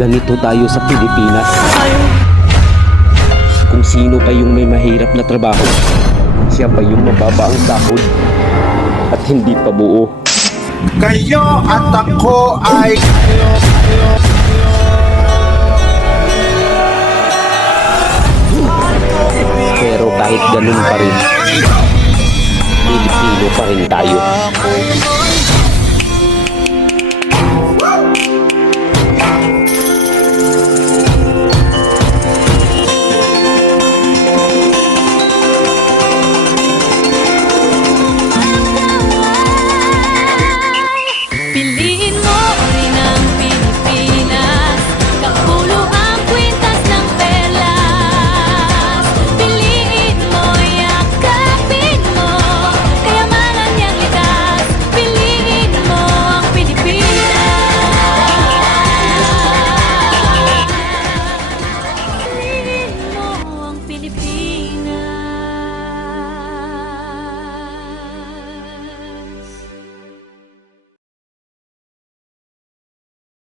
Ganito tayo sa Pilipinas. Kung sino pa yung may mahirap na trabaho, siya pa yung mababa ang sahod at hindi pa buo. Kayo at ako ay Pero kahit ganun pa rin, Pilipino pa rin tayo.